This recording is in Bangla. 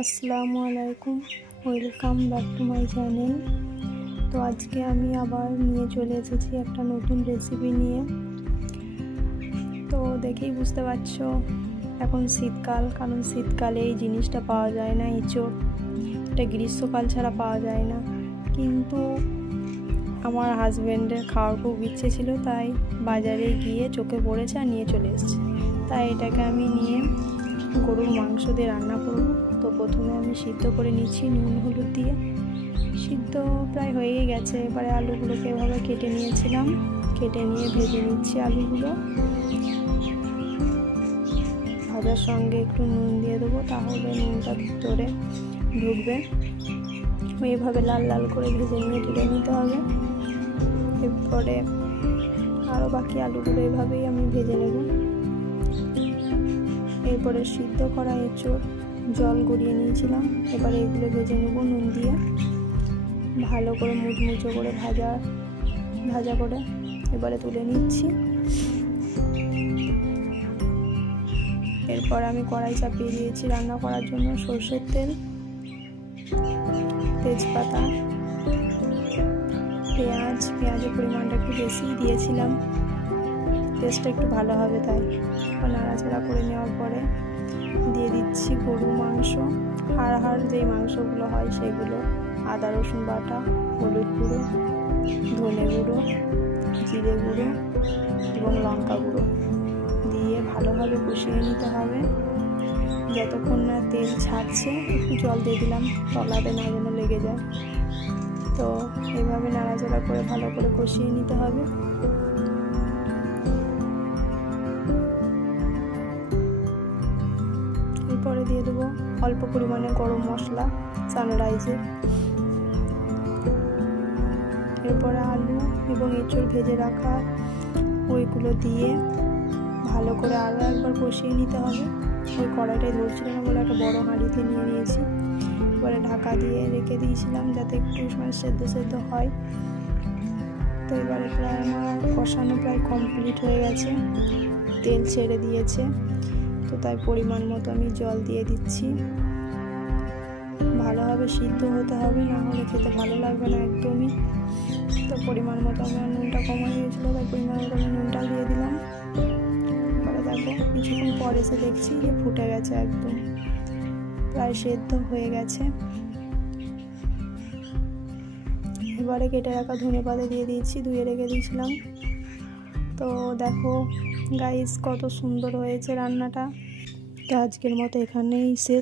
আসসালামু আলাইকুম, welcome back to my channel. তো আজকে আমি আবার নিয়ে চলে এসেছি একটা নতুন রেসিপি নিয়ে। তো দেখেই বুঝতে পারছ, এখন শীতকাল, কারণ শীতকালে এই জিনিসটা পাওয়া যায় না, এঁচোড়। এটা গ্রীষ্মকাল ছাড়া পাওয়া যায় না। কিন্তু আমার হাজব্যান্ডের খাওয়ার খুব ইচ্ছে ছিল, তাই বাজারে গিয়ে চোখে পড়েছে আর নিয়ে চলে এসেছে। তাই এটাকে আমি নিয়ে গরুর মাংস দিয়ে রান্না করব। তো প্রথমে আমি সিদ্ধ করে নিচ্ছি নুন, হলুদ দিয়ে। সিদ্ধ প্রায় হয়েই গেছে। এবারে আলুগুলোকে এভাবে কেটে নিয়েছিলাম। কেটে নিয়ে ভেজে নিচ্ছি আলুগুলো। ভাজার সঙ্গে একটু নুন দিয়ে দেবো, তাহলে নুনটা ভিতরে ঢুকবে। এইভাবে লাল লাল করে ভেজে নিয়ে তুলে নিতে হবে। এরপরে আরও বাকি আলুগুলো এভাবেই আমি ভেজে নেব। এরপরে সিদ্ধ করা এঁচোড় জল গড়িয়ে নিয়েছিলাম। এবারে এগুলো ভেজে নেব নুন দিয়ে। ভালো করে মুচমুচো করে ভাজা ভাজা করে এবারে তুলে নিচ্ছি। এরপর আমি কড়াই চাপিয়ে দিয়েছি রান্না করার জন্য সর্ষের তেল, তেজপাতা, পেঁয়াজ, পেঁয়াজের পরিমাণটা একটু বেশি দিয়েছিলাম। টেস্টটা একটু ভালো হবে তাই। নাড়াচাড়া করে নেওয়ার পরে দিয়ে দিচ্ছি গরুর মাংস। হাড় হাড় যেই মাংসগুলো হয় সেগুলো, আদা, রসুন বাটা, হলুদ গুঁড়ো, ধনে গুঁড়ো, জিরে গুঁড়ো এবং লঙ্কা গুঁড়ো দিয়ে ভালোভাবে কষিয়ে নিতে হবে। যতক্ষণ না তেল ছাড়ছে, একটু জল দিয়ে দিলাম, তলাতে না যেন লেগে যায়। তো এভাবে নাড়াচাড়া করে ভালো করে কষিয়ে নিতে হবে। এরপরে দিয়ে দেবো অল্প পরিমাণে গরম মশলা সানরাইজের এরপরে আলু এবং এঁচড় ভেজে রাখা ওইগুলো দিয়ে ভালো করে আরও একবার কষিয়ে নিতে হবে। ওই কড়াইটাই ধরছিল না বলে একটা বড় হাঁড়িতে নিয়ে নিয়েছি। এবারে ঢাকা দিয়ে রেখে দিয়েছিলাম যাতে একটু সময় সেদ্ধ সেদ্ধ হয়। তো এবারে প্রায় আমার কষানো প্রায় কমপ্লিট হয়ে গেছে। তেল ছেড়ে দিয়েছে। তো তাই পরিমাণ মতো আমি জল দিয়ে দিচ্ছি। ভালোভাবে সিদ্ধ হতে হবে, না হলে খেতে ভালো লাগবে না একদমই। তো পরিমাণ মতো আমার নুনটা কমে গিয়েছিল তাই পরিমাণ মতো আমি নুনটা দিয়ে দিলাম। পরে দেখো, কিছুক্ষণ পর এসে দেখছি যে ফুটে গেছে একদম। প্রায় সেদ্ধ হয়ে গেছে। এবারে কেটে রাখা ধনে পাতা দিয়ে দিয়েছি, ধুয়ে রেখে দিয়েছিলাম। তো দেখো গাইস কত সুন্দর হয়েছে রান্নাটা। তো আজকের মতো এখানেই শেষ।